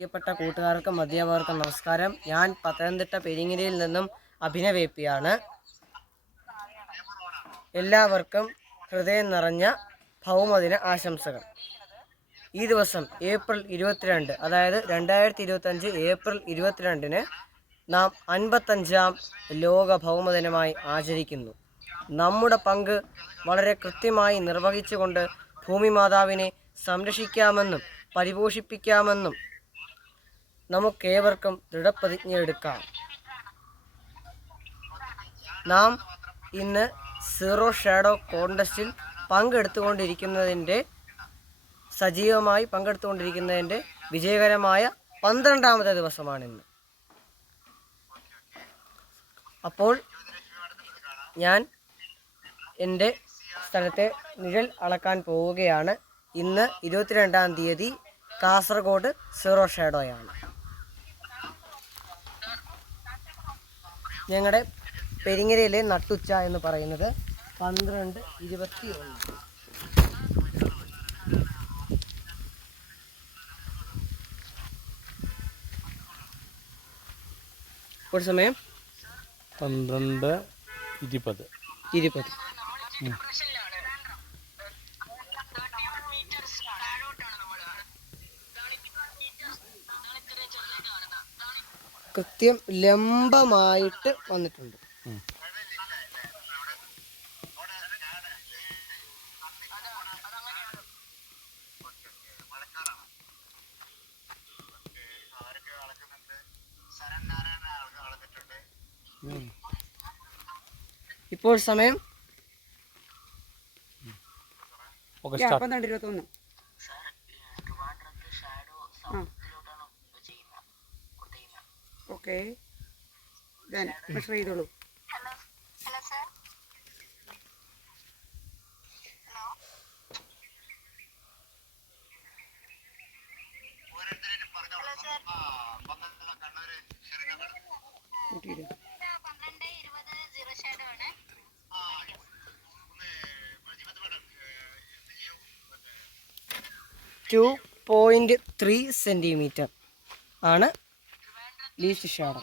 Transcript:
പ്രിയപ്പെട്ട കൂട്ടുകാർക്കും അധ്യാപകർക്കും നമസ്കാരം. ഞാൻ പത്തനംതിട്ട പെരിങ്ങിരിയിൽ നിന്നും അഭിനവേപ്പിയാണ് എല്ലാവർക്കും ഹൃദയം നിറഞ്ഞ ഭൗമദിന ആശംസകൾ. ഈ ദിവസം ഏപ്രിൽ ഇരുപത്തിരണ്ട് അതായത് രണ്ടായിരത്തി ഇരുപത്തഞ്ച് ഏപ്രിൽ ഇരുപത്തിരണ്ടിന് നാം അൻപത്തഞ്ചാം ലോക ഭൗമദിനമായി ആചരിക്കുന്നു. നമ്മുടെ പങ്ക് വളരെ കൃത്യമായി നിർവഹിച്ചുകൊണ്ട് ഭൂമി മാതാവിനെ സംരക്ഷിക്കാമെന്നും പരിപോഷിപ്പിക്കാമെന്നും നമുക്കേവർക്കും ദൃഢപ്രതിജ്ഞ എടുക്കാം. നാം ഇന്ന് സീറോ ഷാഡോ കോണ്ടസ്റ്റിൽ പങ്കെടുത്തുകൊണ്ടിരിക്കുന്നതിന്റെ സജീവമായി പങ്കെടുത്തുകൊണ്ടിരിക്കുന്നതിന്റെ വിജയകരമായ പന്ത്രണ്ടാമത്തെ ദിവസമാണിന്ന്. അപ്പോൾ ഞാൻ എന്റെ സ്ഥലത്തെ നിഴൽ അളക്കാൻ പോവുകയാണ്. ഇന്ന് ഇരുപത്തിരണ്ടാം തീയതി കാസർഗോഡ് സീറോ ഷാഡോയാണ്. ഞങ്ങളുടെ പെരിങ്ങരയിലെ നട്ടുച്ച എന്ന് പറയുന്നത് പന്ത്രണ്ട് ഇരുപത്തി ഒന്ന്. ഒരു സമയം. പന്ത്രണ്ട് ഇരുപത്. ഇരുപത്. കൃത്യം ലംബമായിട്ട് വന്നിട്ടുണ്ട്. ഇപ്പോൾ സമയം ഓക്കെ സ്റ്റാർട്ട് ഓക്കെ. മെഷർ ചെയ്തോളൂ കൂട്ടിയിട്. ടു പോയിന്റ് ത്രീ സെന്റിമീറ്റർ ആണ് lixo e chora.